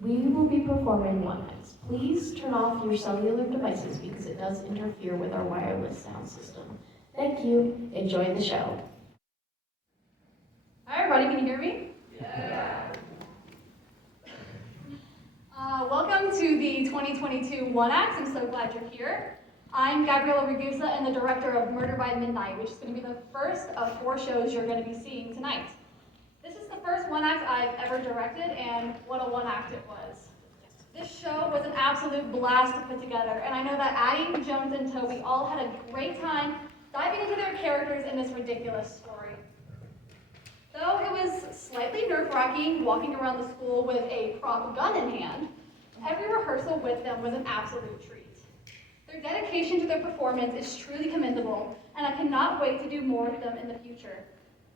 We will be performing one next. Please turn off your cellular devices because it does interfere with our wireless sound system. Thank you. Enjoy the show. Hi, everybody. Can you hear me? Yeah. Welcome to the 2022 One Acts. I'm so glad you're here. I'm Gabriela Ragusa and the director of Murder by Midnight, which is going to be the first of 4 shows you're going to be seeing tonight. This is the first One Act I've ever directed, and what a One Act it was. This show was an absolute blast to put together, and I know that Addie, Jones, and Toby all had a great time diving into their characters in this ridiculous story. Though it was slightly nerve-wracking walking around the school with a prop gun in hand, every rehearsal with them was an absolute treat. Their dedication to their performance is truly commendable, and I cannot wait to do more with them in the future.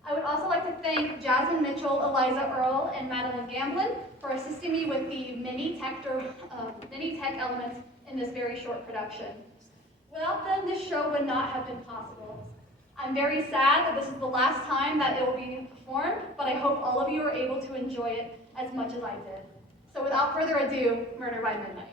I would also like to thank Jasmine Mitchell, Eliza Earle, and Madeline Gamblin for assisting me with the many tech elements in this very short production. Without them, this show would not have been possible. I'm very sad that this is the last time that it will be performed, but I hope all of you are able to enjoy it as much as I did. So without further ado, Murder by Midnight.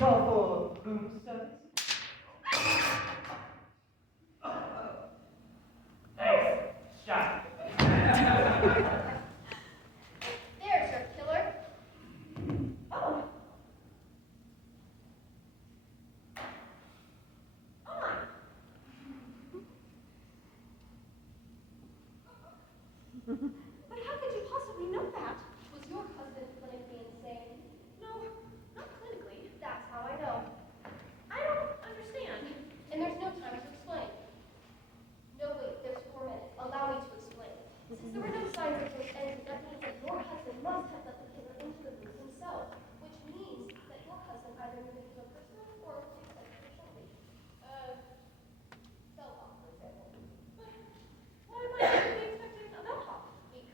Call for room service. Thanks, Jack. There's your killer. Oh. Oh my. But how could you possibly know that? Was your husband clinically insane? No, not clinically. That's how I know. I don't understand. And there's no time to explain. No, wait, there's 4 minutes. Allow me to explain. Since there were no signs of insanity, that means that your husband must have let the killer into the room himself, which means that your husband either knew that he was a prisoner or was expected shortly. Cell talk, for example. But why might he be expecting a bell talk? Because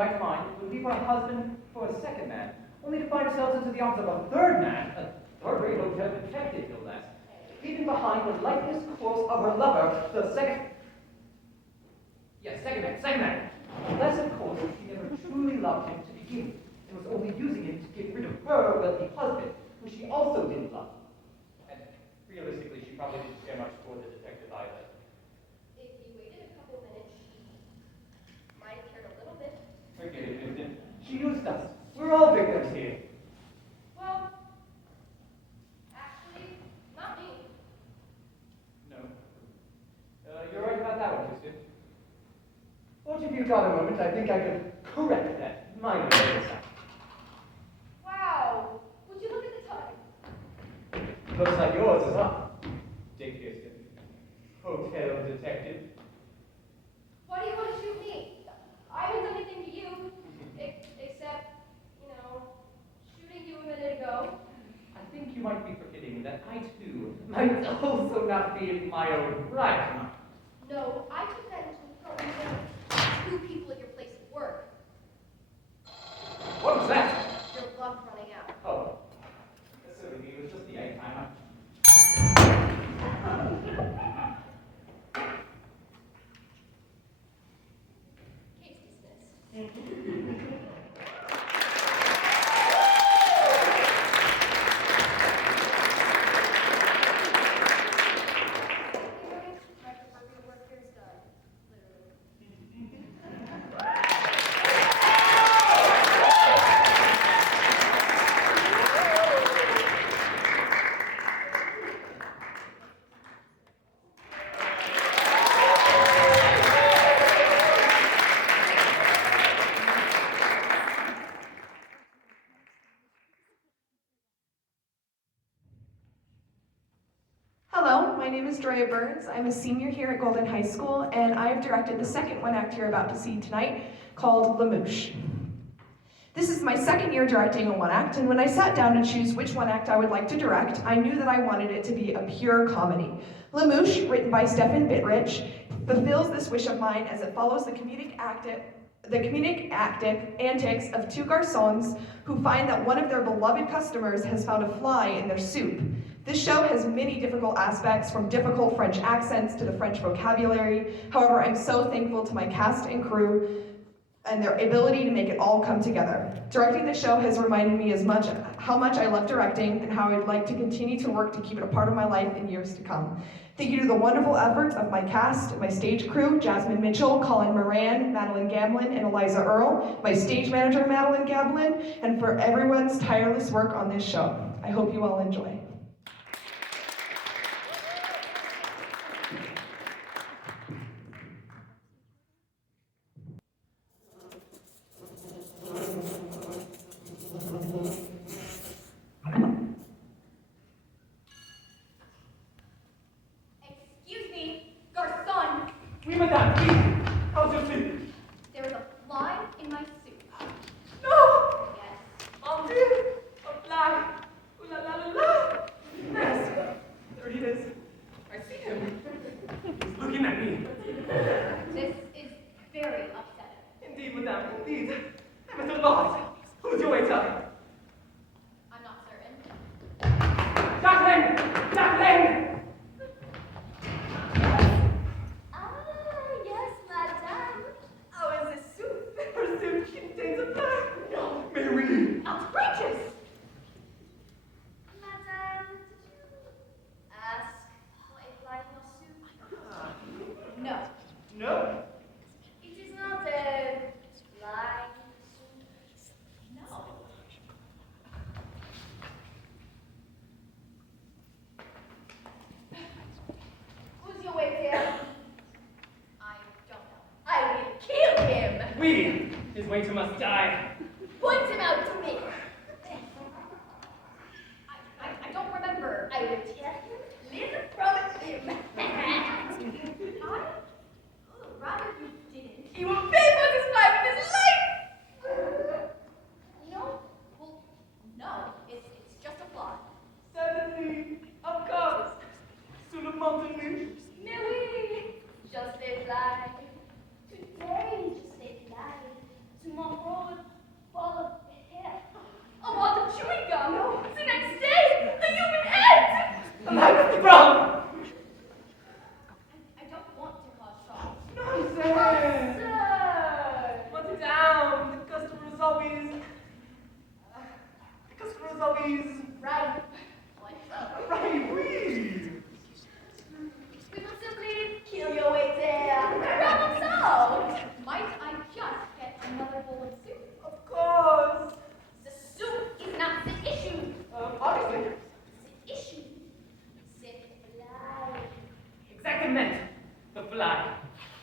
right mind would leave her husband for a second man, only to find ourselves into the arms of a third man, a third-rate hotel detective, no less, leaving behind the lifeless corpse of her lover, the second... Yes, second man. Unless, of course, she never truly loved him to begin with, and was only using him to get rid of her wealthy husband, who she also didn't love. And realistically, she probably didn't care much for the detective either. If you waited a couple minutes, might have cared a little bit. Forget it, Vincent. She used us. We're all victims here. Well, actually, not me. No. You're right about that one, Vincent. Both of you got a moment, I think I could correct that minor oversight. Wow, would you look at the time? Looks like yours is up, Dick Houston. Hotel detective. Why do you want to shoot me? I haven't done anything to you, except, shooting you a minute ago. I think you might be forgetting that I, too, might also not be in my own right mind. No, I took that into account when there were 2 people at your place of work. What was that? Your luck running out. Oh. Sorry, it was just the egg timer. Case dismissed. My proverbial work here is done. Literally. Hello, my name is Drea Burns. I'm a senior here at Golden High School, and I have directed the second one act you're about to see tonight, called Lamouche. This is my second year directing a one act, and when I sat down to choose which one act I would like to direct, I knew that I wanted it to be a pure comedy. Lamouche, written by Stephen Bittrich, fulfills this wish of mine as it follows the comedic antics of 2 garçons who find that one of their beloved customers has found a fly in their soup. This show has many difficult aspects, from difficult French accents to the French vocabulary. However, I'm so thankful to my cast and crew and their ability to make it all come together. Directing the show has reminded me how much I love directing and how I'd like to continue to work to keep it a part of my life in years to come. Thank you to the wonderful efforts of my cast, my stage crew, Jasmine Mitchell, Colin Moran, Madeline Gamblin, and Eliza Earle, my stage manager, Madeline Gamblin, and for everyone's tireless work on this show. I hope you all enjoy. Excuse me, garçon. Oui, madame, oui. How's your soup? There is a fly in my soup. No! Yes. Mon Dieu! A fly! Ooh la la la la! Yes! There he is. I see him. He's looking at me. This is very upsetting. Indeed, madame, indeed. I'm at a loss. Who's your waiter? I'm not certain. Jacqueline! Jacqueline! Yes, madame. How is this soup? Her soup contains a fly. No, Mary! Outrageous! Madame, did you ask for a fly in your soup? No. No? It is not a fly soup. No. Who's your waiter? I don't know. I will kill him. We! His waiter must die. Point him out to me. I don't remember. I will tear him limb from limb. I rather you didn't. He will pay for this crime in his life. No. Well, no. It's just a fly. Suddenly, of course, sous le manteau. Mais oui. Just a fly. Today, just a fly. Tomorrow.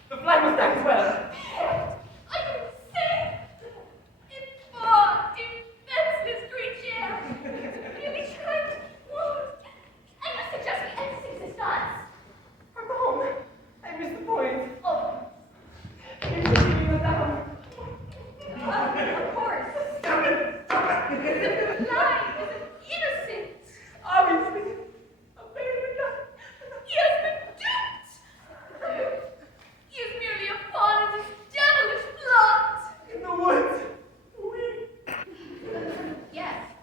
The fly was done as well. Are you insane? It's poor, defenseless creature. It's really trying to wound. And you suggest we end its existence? I'm wrong. I missed the point. Oh, You should see me, madame. of course. Stop it! Stop it! The fly is innocent. Obviously, a baby gun. He has been duped. He is merely a pawn in this devilish plot. In the woods. We.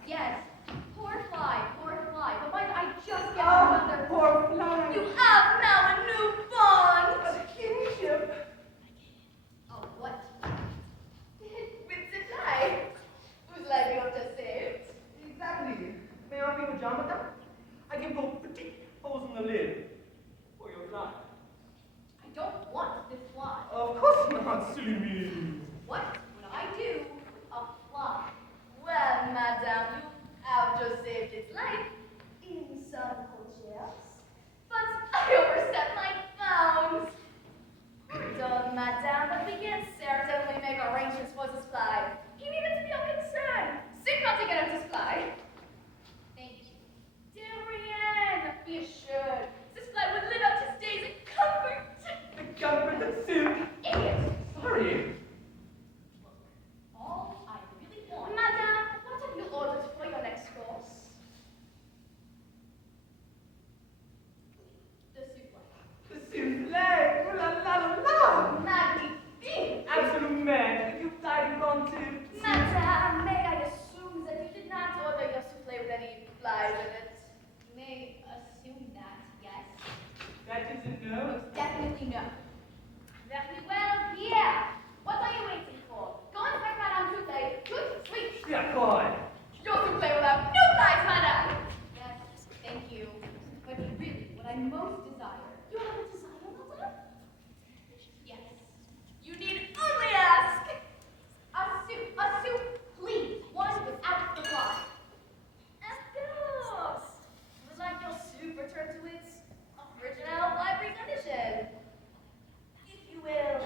Yes. Poor fly. But why did I just get Oh, another? poor fly. You have now a new bond. A kinship. Oh, what? With the fly, whose life you have just saved. Exactly. May I be with John, madame? I can poke petite holes in the lid for your fly. I don't want this fly. Of course not, silly me. What would I do with a fly? Well, madame, you have just saved its life in some GHS. But I overstepped my bounds. Pardon, madame, but we can certainly make arrangements for this fly. He needed to be of concern. Sick not to get him to fly. Thank you. Dorian, be assured, this fly would live out his days in comfort. The comfort of soup. Idiot. Sorry. All I really want. Madame, what have you ordered for your next course? The souffle. The souffle. Ooh la la la la. Magnifique! Absolute man. You've died and gone to. Madame, may I assume that you did not order your souffle with any flies in it? You may assume that, yes. That isn't no. Most definitely no. Very well, Pierre. What are you waiting for? Go and fetch Madame Souffle. Good, sweet. Yeah, boy. Your souffle will have no flies, madame. Yes, thank you. But really, what I most desire. You have a desire, madame? Yes. You need only ask. A soup, please. One without the fly. Of course. Would like your soup returned to its original fly-free condition. If you will,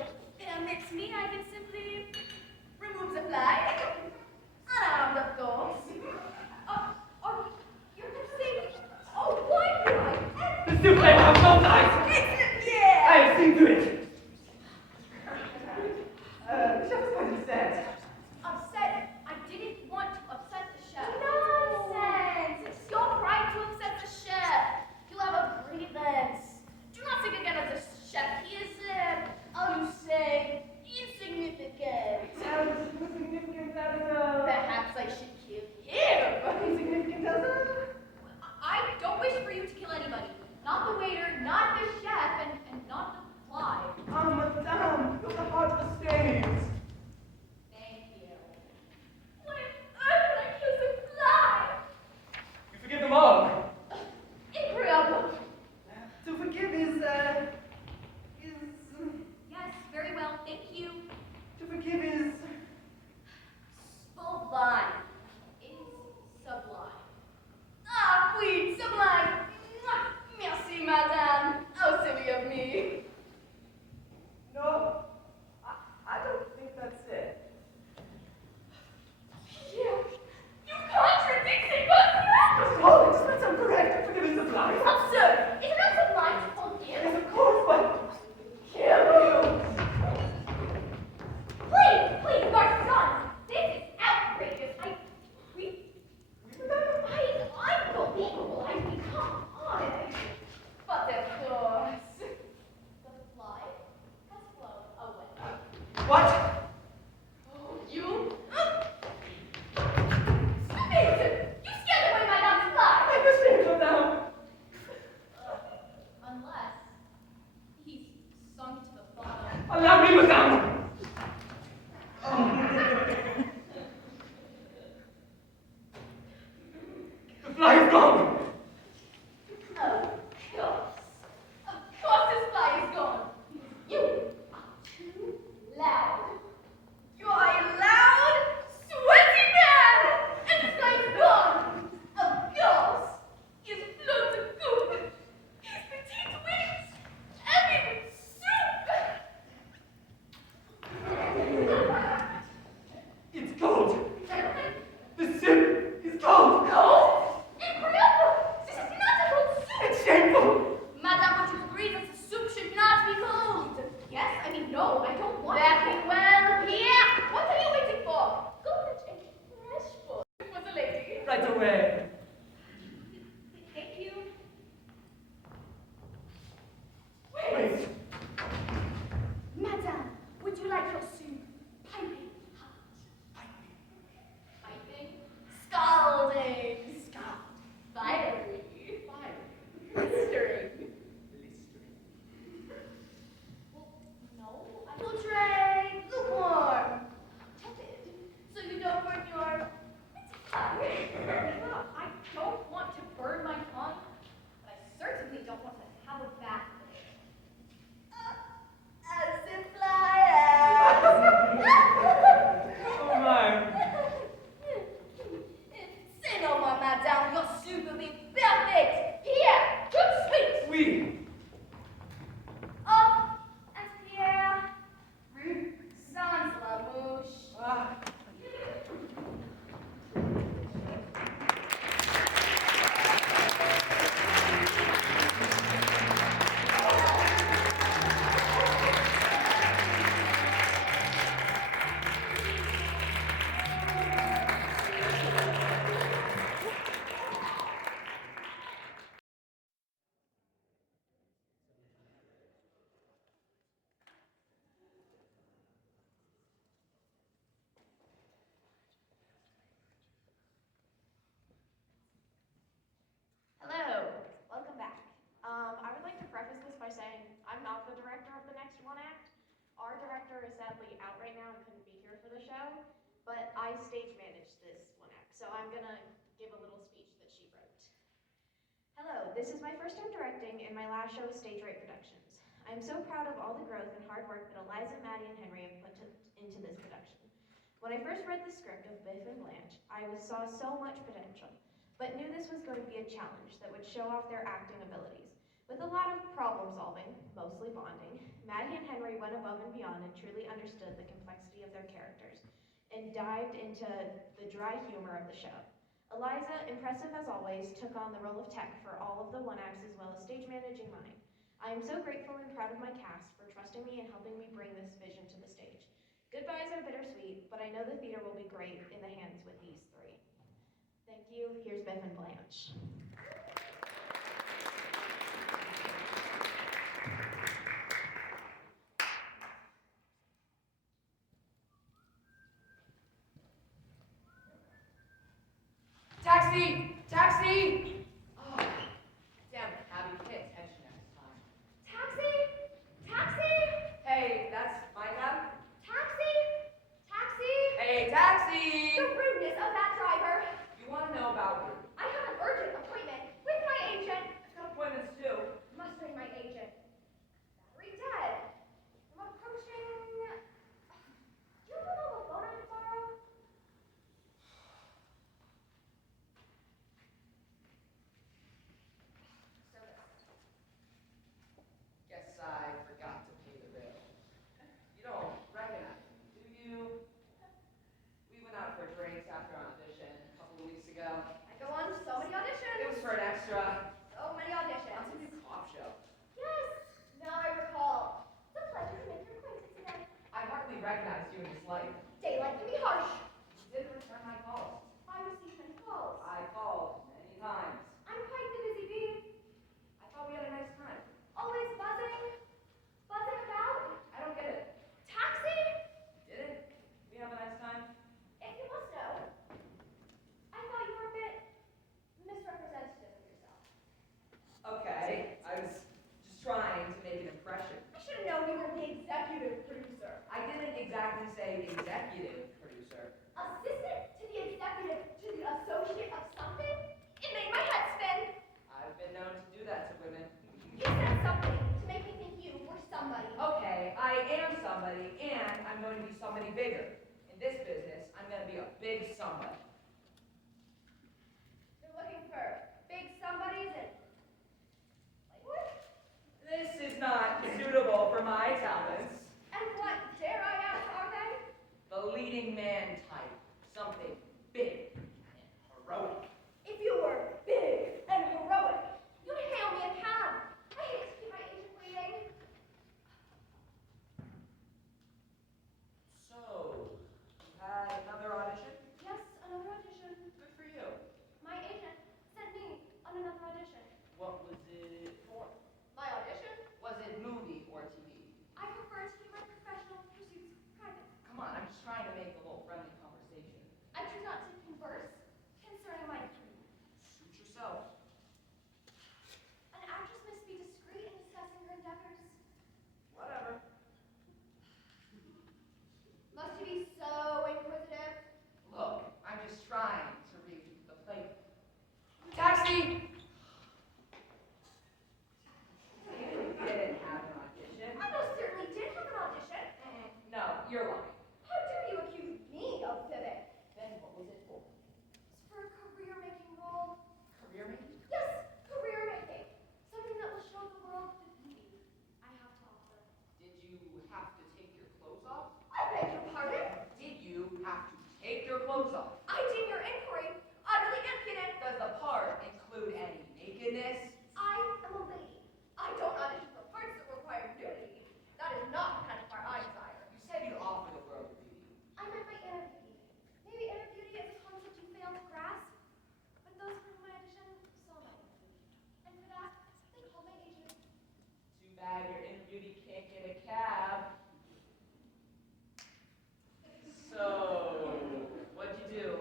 the director of the next one act. Our director is sadly out right now and couldn't be here for the show, but I stage managed this one act, so I'm gonna give a little speech that she wrote. Hello, this is my first time directing, and my last show is Stage Right Productions. I am so proud of all the growth and hard work that Eliza, Maddie, and Henry have put into this production. When I first read the script of Biff and Blanche, I saw so much potential, but knew this was going to be a challenge that would show off their acting abilities. With a lot of problem solving, mostly bonding, Maddie and Henry went above and beyond and truly understood the complexity of their characters and dived into the dry humor of the show. Eliza, impressive as always, took on the role of tech for all of the one acts as well as stage managing mine. I am so grateful and proud of my cast for trusting me and helping me bring this vision to the stage. Goodbyes are bittersweet, but I know the theater will be great in the hands with these three. Thank you. Here's Biff and Blanche. Taxi! Taxi! Oh, damn it, Abby, pay attention next time. Taxi! Taxi! Hey, that's my cab? Taxi! Taxi! Hey, taxi! The rudeness of that driver! You want to know about her? I have an urgent appointment with my agent. I've got appointments too. Mustering my agent. Battery dead. I'm approaching. Do you have a mobile phone I can borrow? Service. Guess I forgot to pay the bill. You don't recognize me, do you? We went out for drinks after an audition a couple of weeks ago. I go on so many auditions. It was for an extra. So many That's a auditions. new cop show. Yes. Now I recall. It's a pleasure to make your acquaintance again. I hardly recognized you in this light. Daylight can be harsh. You didn't return my calls. I received many calls. I called many times. I'm quite the busy bee. I thought we had a nice time. Always buzzing. Buzzing about. I don't get it. Taxi? Didn't we have a nice time? If you must know, I thought you were a bit misrepresentative of yourself. Okay, I was just trying to make an impression. I should have known you were the executive producer. I didn't exactly say executive producer. Assistant to the executive to the associate of something? It made my head spin. I've been known to do that to women. You said something to make me think you were somebody. Okay, I am somebody, and I'm going to be somebody bigger. In this business, I'm going to be a big somebody. You're looking for big somebodies and Playboy? This is not suitable for my talents. And what, dare I ask, are they? The leading man type. Something big and heroic. If you were big and heroic, you'd hail me a cab. I hate to keep my agent waiting. So, you had another audition? Yes, another audition. Good for you. My agent sent me on another audition. What was it for? My audition? Was it movie or TV? I prefer to keep my professional pursuits private. Come on, I'm just trying to make a little friendly conversation. I choose not to converse concerning my career. Suit yourself. An actress must be discreet in discussing her endeavors. Whatever. Must you be so inquisitive? Look, I'm just trying to read the plate. Taxi! You didn't have an audition. I most certainly did have an audition. No, you're lying. How dare you accuse me of fibbing? Then what was it for? It's for a career-making role. Career making? Yes, career-making. Something that will show the world the beauty I have to offer. Did you have to take your clothes off? I beg your pardon? Did you have to take your clothes off? I deem your inquiry utterly impudent. Does the part include any nakedness? I am a lady. I don't audition for parts that require nudity. That is not the kind of part I desire. You said you'd offer the world beauty. I meant my inner beauty. Maybe inner beauty is a concept you fail to grasp, but those for whom I audition saw my inner beauty. And for that, they called my agent. Too bad your inner beauty can't get a cab. So, what'd you do?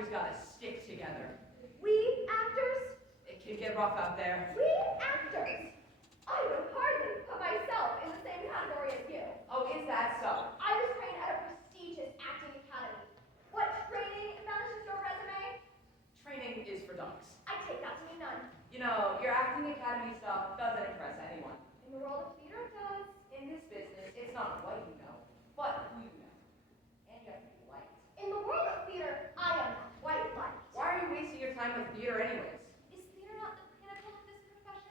actors gotta stick together. We actors? It can get rough out there. We actors? I would hardly put myself in the same category as you. Oh, is that so? I was trained at a prestigious acting academy. What training embellishes your resume? Training is for dogs. I take that to mean none. You know, your acting academy stuff doesn't impress anyone. In the world of theater, it does. In this business, it's not what you know, but who you know. And you have to be liked. In the world of theater, I am quite liked. Why are you wasting your time with theater anyways? Is theater not the pinnacle of this profession?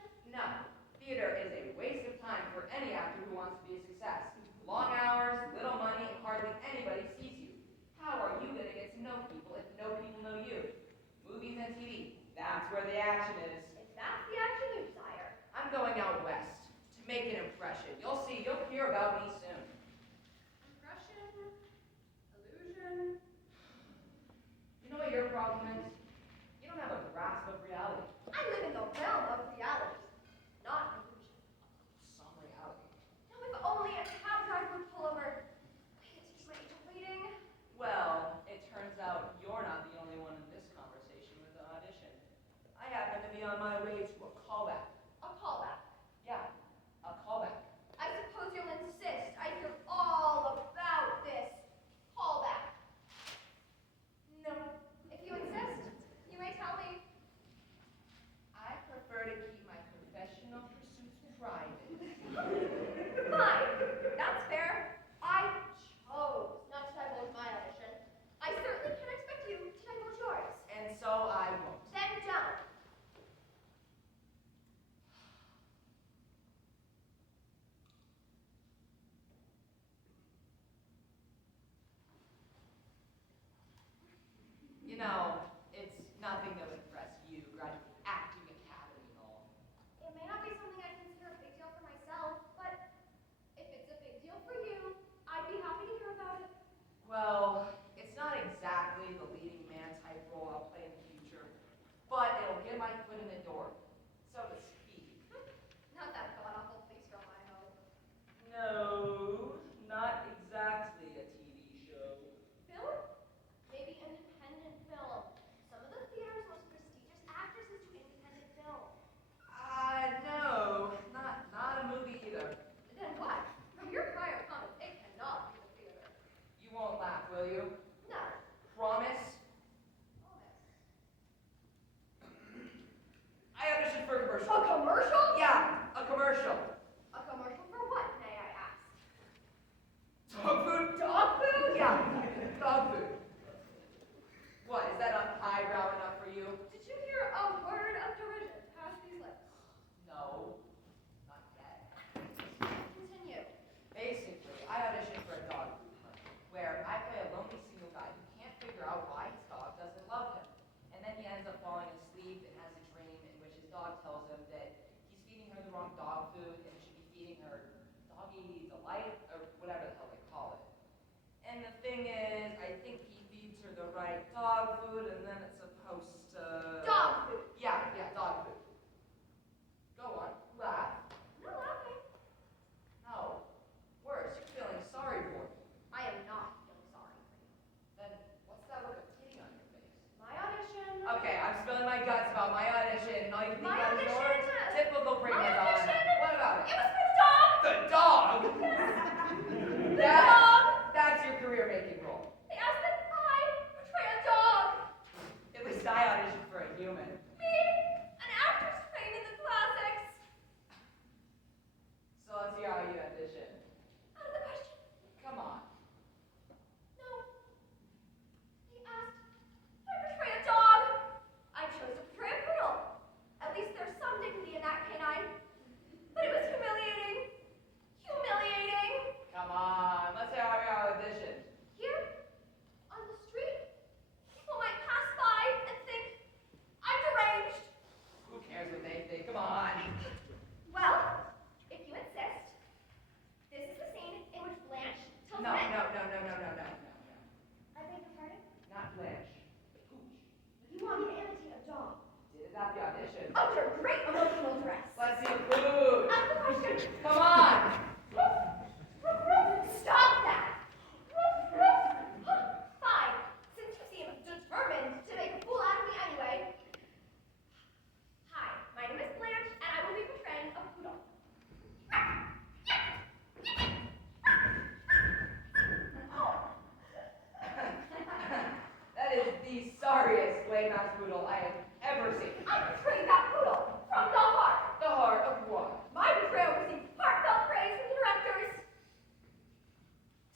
laid-back poodle I have ever seen. I betrayed that poodle from the heart. The heart of what? My betrayal received heartfelt praise from the directors.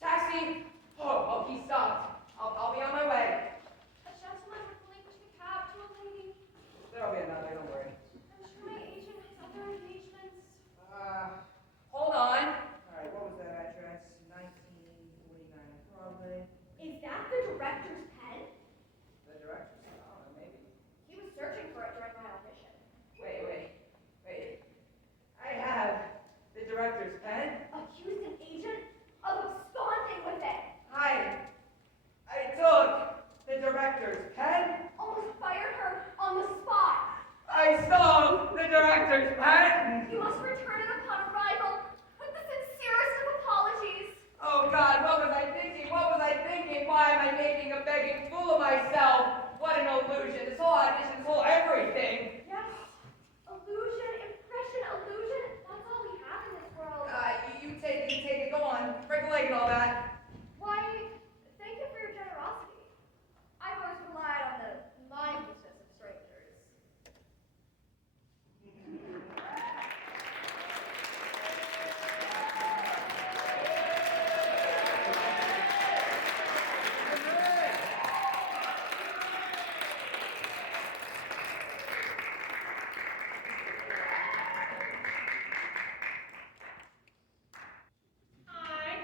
Taxi! Oh, he stopped. I'll be on my way. A gentleman would relinquish the cab to a lady. There'll be another, don't worry. I'm sure my agent has other engagements. Hold on. Alright, what was that address? 1949 Broadway. Is that the director's pen? The director's, I don't know, maybe. He was searching for it during my audition. Wait. I have the director's pen. Accused an agent of absconding with it. I took the director's pen. Almost fired her on the spot. I stole the director's pen. You must return it upon arrival with the sincerest of apologies. Oh God, what was I thinking? Why am I making a begging fool of myself? What an illusion. This whole audition, this whole everything. Yes. Illusion, impression, illusion. That's all we have in this world. You take it. Go on. Break a leg and all that. Why, thank you for your generosity. I've always relied on the mindlessness of strangers. Hi,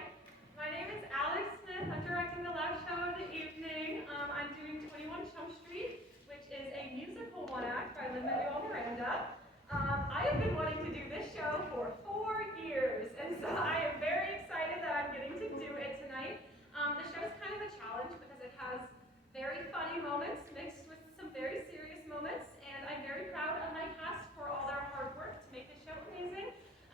my name is Alex Smith. I'm directing the last show of the evening. I'm doing 21 Chum Street, which is a musical one-act by Lin-Manuel Miranda. I have been wanting to do this show for 4 years, and so I am very excited that I'm getting to do it tonight. The show's kind of a challenge because it has very funny moments mixed with some very serious moments, and I'm very proud of my cast for all their hard work to make this show amazing.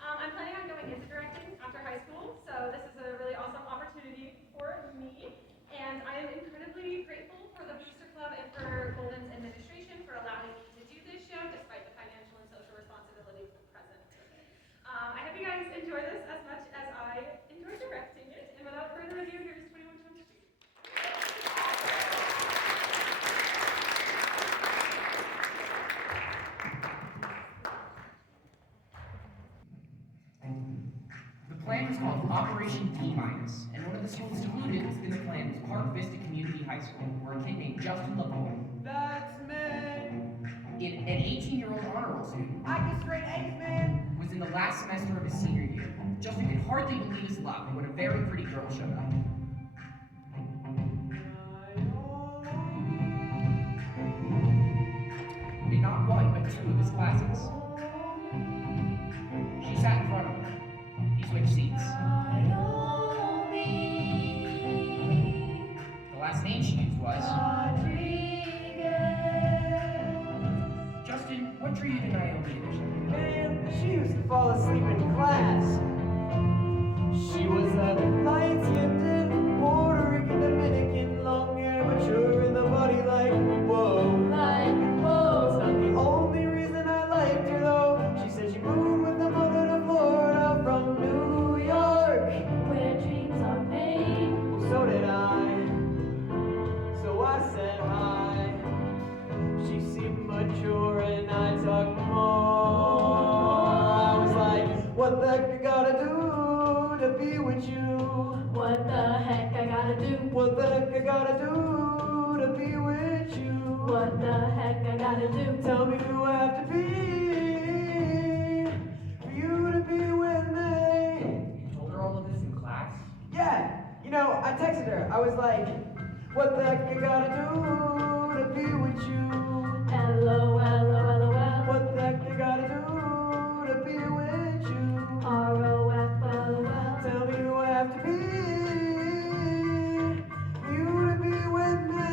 I'm planning on going into directing after high school, so this is a really awesome opportunity for me. And I am incredibly grateful for the Booster Club and for Golden's administration for allowing me to do this show despite the financial and social responsibilities present with it. I hope you guys enjoy this as much as I enjoy directing it. And without further ado, here's 21 Chum Street. The plan was called Operation D-Minus, and one of the schools diluted within the plan was Park Vista Community High School, where a kid named Justin LaPointe, That's me. an 18-year-old honor roll student, I get straight A's, man. was in the last semester of his senior year. Justin could hardly believe his luck when a very pretty girl showed up. In not one, but two of his classes. She sat in front of him. He switched seats. The last name she used was Justin, what drew you to Naomi initially? Man, she used to fall asleep in class. She was a light-skinned Puerto Rican Dominican, long hair, mature in the body like whoa. It's not the only reason I liked her though. She said she moved with her mother to Florida from New York, Where dreams are made. well, so did I. So I said hi. She seemed mature and I talked more. I was like, what the heck I gotta do to be with you? What the heck I gotta do? What the heck I gotta do to be with you? What the heck I gotta do? Tell me who I have to be for you to be with me. You told her all of this in class? Yeah, you know, I texted her. I was like, what the heck I gotta do to be with you? LOL. What the heck I gotta do to be with you? ROFLOL. Tell me who I have to be for you to be with me.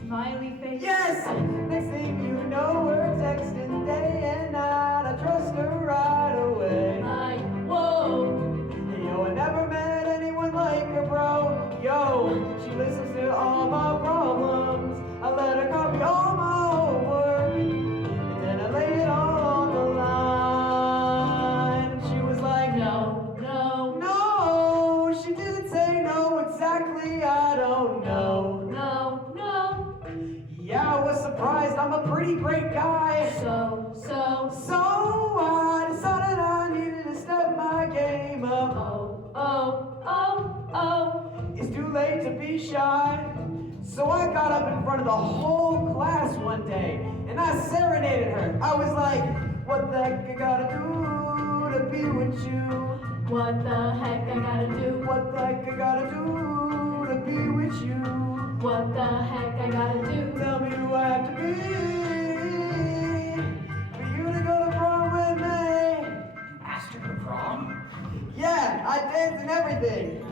Smiley face. Yes! Next thing you know, we're texting day and night. I trust her right away. Like, whoa. Yo, I never met anyone like her, bro. Yo, she listens to all my problems. I let her copy all my homework. And then I lay it all on the line. She was like, No, no, no, she didn't say no exactly. I don't know. no, no. Yeah, I was surprised. I'm a pretty great guy. So I decided I needed to step my game up. It's too late to be shy. So I got up in front of the whole class one day and I serenaded her. I was like, what the heck I gotta do to be with you? What the heck I gotta do? What the heck I gotta do to be with you? What the heck I gotta do? Tell me who I have to be for you to go to prom with me. You asked her to prom? Yeah, I danced and everything.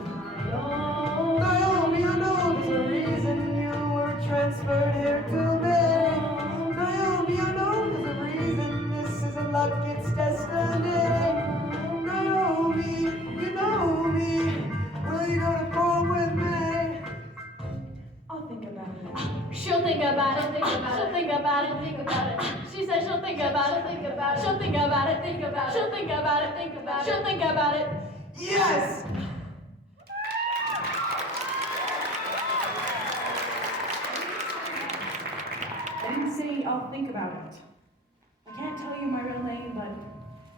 Naomi, I know there's a reason you were transferred here to me. Naomi, I know there's a reason this isn't luck, it's destiny. Naomi, you know me. Will you go to prom with me? I'll think about it. She'll think about it, she'll think about it, think about it. She said she'll think about it, think about it. She'll think about it, think about it. She'll think about it, think about it. She'll think about it. Yes! I didn't say I'll think about it. I can't tell you my real name, but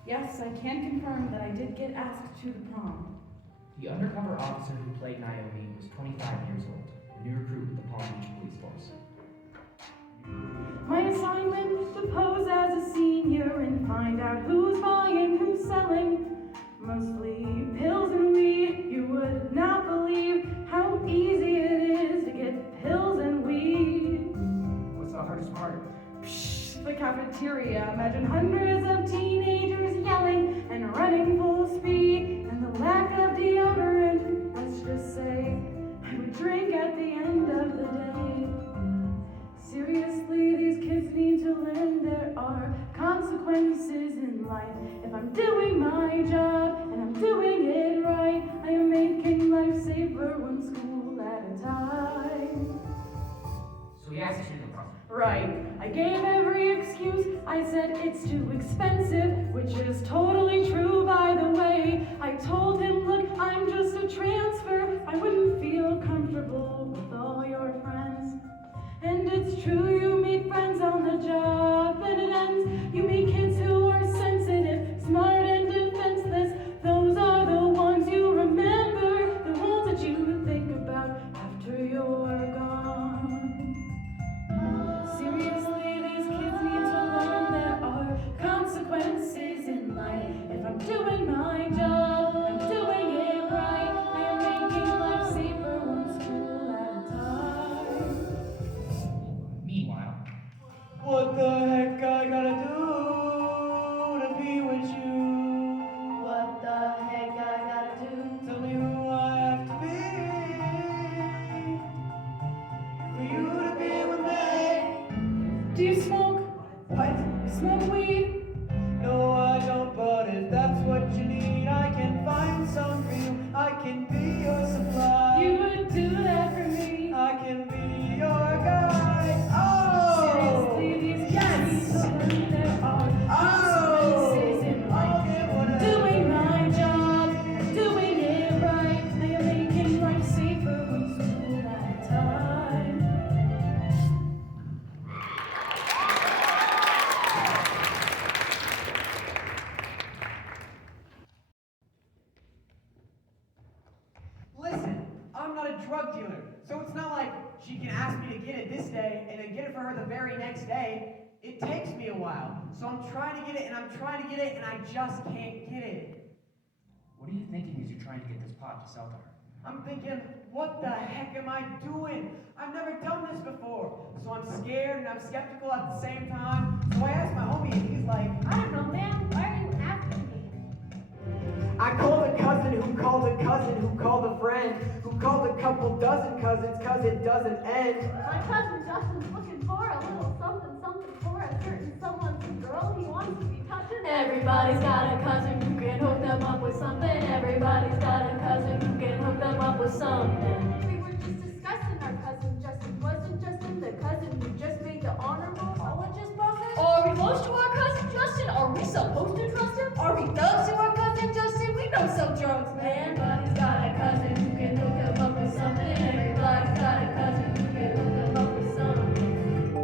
yes, I can confirm that I did get asked to the prom. The undercover officer who played Naomi was 25 years old, a new recruit with the Palm Beach Police Force. My assignment, to pose as a senior and find out who's buying, who's selling. Mostly pills and weed. You would not believe how easy it is to get pills and weed. What's the hardest part? Psh, the cafeteria. Imagine hundreds of teenagers yelling and running full speed. And the lack of deodorant. Let's just say I would drink at the end of the day. Seriously, these kids need to learn there are consequences in life. If I'm doing my job and I'm doing it right, I am making life safer one school at a time. So he asked you to the prom. Right, I gave every excuse. I said it's too expensive, which is totally true, by the way. I told him, look, I'm just a transfer. I wouldn't feel comfortable with all your friends. And it's true, you meet friends on the job, and it ends. You meet kids who are sensitive, smart and defenseless. Those are the ones you remember, the ones that you think about after you're gone. Seriously, these kids need to learn there are consequences in life. If I'm doing my job, I'm doing it right. I am making life safer one school at a time. Meanwhile, What the heck I gotta do to be with you? What the heck I gotta do? Tell me who I have to be for you to be with me. Do you smoke? What? You smoke weed? No, I don't, but if that's what you need, I can find some for you. I can be your supply. You would do that for me. I can be your guy. Oh! Seriously, these Yes! kids need to learn there are Oh! consequences in life. Get what I Doing my job, doing it right. I am making life safer one school at a time. Listen, I'm not a drug dealer, so it's not like she can ask me to get it this day and then get it for her the very next day. It takes me a while, so I'm trying to get it and I'm trying to get it and I just can't get it. what are you thinking as you're trying to get this pot to sell to her? I'm thinking, what the heck am I doing? I've never done this before, so I'm scared and I'm skeptical at the same time. So I asked my homie and he's like, I don't know, man. Why are you asking me? I called a cousin who called a cousin who called a friend who called a couple dozen cousins cause it doesn't end. My cousin Justin's looking for a little something, something for a certain someone, some girl he wants to be touching. Everybody's got a cousin who can hook them up with something. Everybody's got a cousin who can hook them up with something. We were just discussing our cousin Justin. Wasn't Justin the cousin who just made the honorable colleges buzzard? Are we close to our cousin Justin? Are we supposed to trust him? Are we thugs to our cousin Justin? We know some drugs, man. Everybody's got a cousin who can hook them up with something. Everybody's got a cousin who can hook them up with something.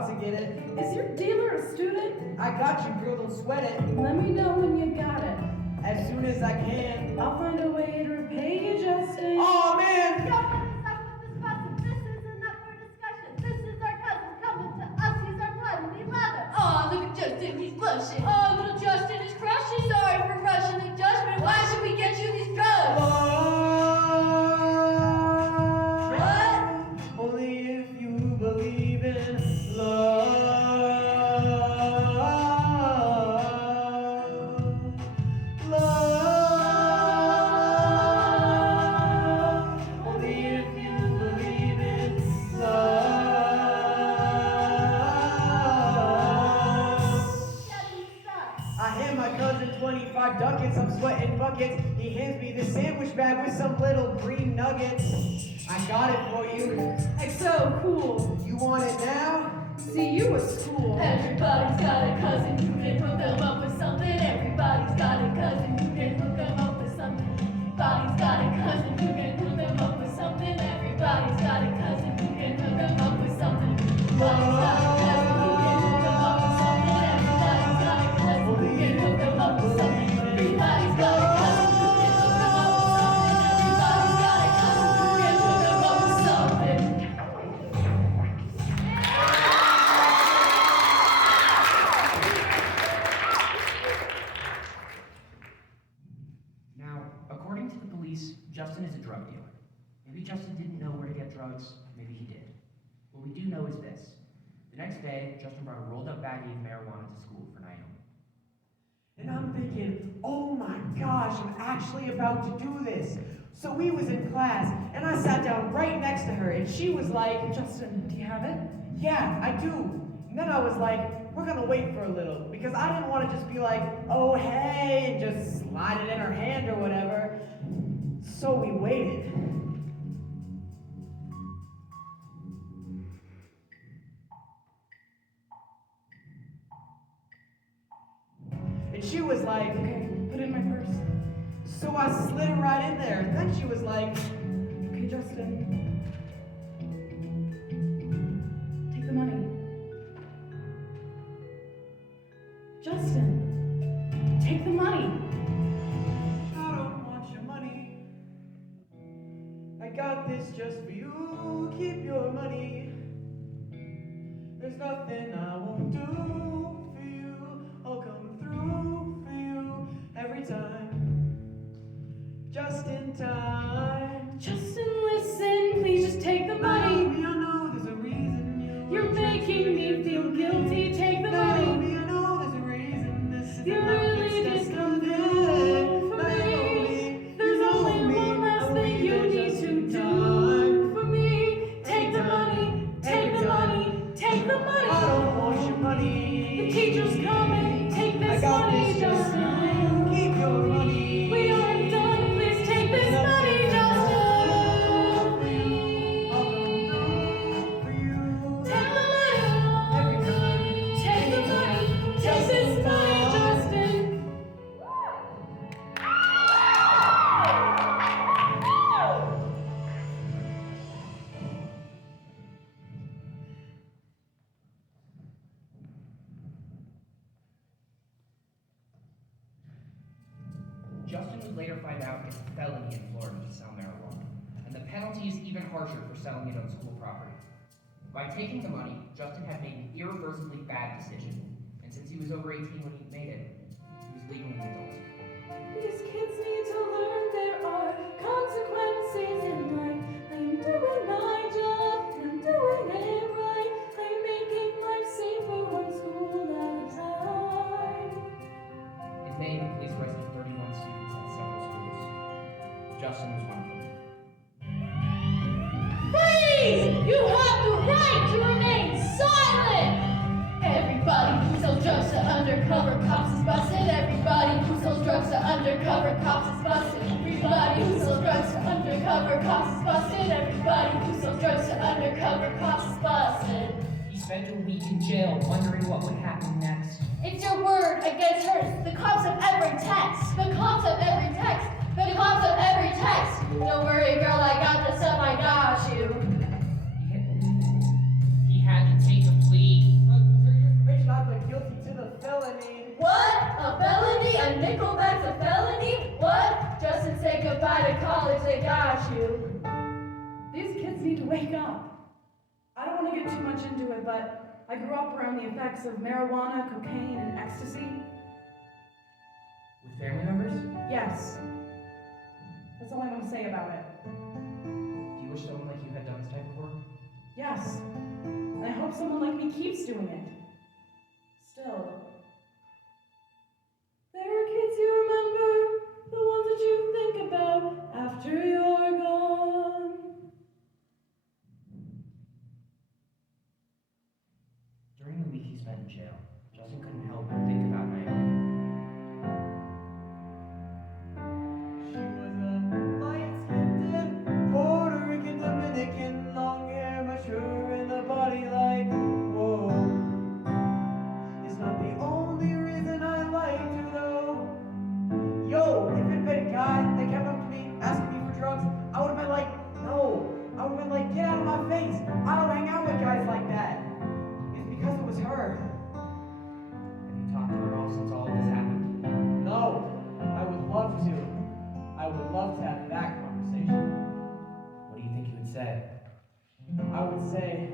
about to get it. Is your dealer a student? I got you, girl, don't sweat it. Let me know when you got it. As soon as I can. I'll find a way to repay you, Justin. Oh man! Don't let us up with this fussing. This isn't up for discussion. This is our cousin coming to us. He's our blood and we love him. Aw, look at Justin, he's blushing. Oh, little Justin is crushing. Sorry for rushing the judgment. Why should we get you these drugs? What? Only if you believe in love. Ducats, I'm sweating buckets. He hands me this sandwich bag with some little green nuggets. I got it for you. It's so cool. You want it now? See you at school. Everybody's got a cousin who can hook them up with something. Everybody's got a cousin who can hook them up with something. Everybody's got a cousin who can hook them up with something. Everybody's got a cousin who can hook them up with something. Everybody's got a cousin who can hook them up with something. Everybody's got a cousin who can hook them up with something. Everybody's got a cousin who can hook them up with something. Everybody's got a cousin who can hook them up with something. Now, according to the police, Justin is a drug dealer. Maybe Justin didn't know where to get drugs, maybe he did. What we do know is this. The next day, Justin brought a rolled up baggie of marijuana to school for Naomi. And I'm thinking, oh my gosh, I'm actually about to do this. So we was in class, and I sat down right next to her, and she was like, Justin, do you have it? yeah, I do. And then I was like, we're gonna wait for a little, because I didn't want to just be like, oh hey, and just slide it in her hand or whatever. So we waited. And she was like, Okay, put it in my purse. so I slid it right in there. And then she was like, Okay, Justin. Take the money. Justin, take the money. I don't want your money. I got this just for you. Keep your money. There's nothing I won't do for you. I'll come through for you every time. Just in time. Justin, listen, please just take the money. Naomi, I know there's a reason You're making me feel guilty. Take the money. Naomi, I know there's a reason this is You really just come through for me. There's only one last thing you need to do for me. Take the money, take the money, take the money. I don't want your money. The teacher's coming, take I this got money, this just for Justin. you. Keep your money. We aren't done, please take this money, Justin. Take the money, take the money, take this money, Justin. Justin would later find out it's a felony in Florida to sell marijuana, and the penalty is even harsher for selling it on school property. By taking the money, Justin had made an irreversibly bad decision, and since he was over 18 when he made it, he was legally an adult. These kids need to learn there are consequences in life. I'm doing my job, and I'm doing it right. I'm making life safer one school at a time. In May, the police arrested 31 students at several schools. Justin was one of them. Freeze! You have the right to remain silent! Everybody who sells drugs to undercover cops is busted. Everybody who sells drugs to undercover cops is busted. Everybody who sells drugs to undercover cops is busted. Everybody who sells drugs to undercover cops is busted. He spent a week in jail wondering what would happen next. It's your word against hers. The cops have every text. The cops have every text. The cops have every text. Don't worry, girl, I got this up. I got you. He had to take a plea. a nickelback's a felony? What? Justin, say goodbye to college, they got you. These kids need to wake up. I don't want to get too much into it, but I grew up around the effects of marijuana, cocaine, and ecstasy. With family members? Yes. That's all I'm going to say about it. Do you wish someone like you had done this type of work? Yes. And I hope someone like me keeps doing it. Still. There are kids you remember, the ones that you think about after you're gone. During the week he spent in jail, Justin couldn't help but think about Naomi. She was a light-skinned Puerto Rican Dominican, long hair, mature in the body like, whoa. It's not the only reason I liked her though. Yo, if it had been a guy that kept up to me, asking me for drugs, I would have been like, no. I would have been like, get out of my face. I don't hang out with guys like that. It's because it was her. Have you talked to her at all since all of this happened? No, I would love to. I would love to have that conversation. What do you think you would say? I would say,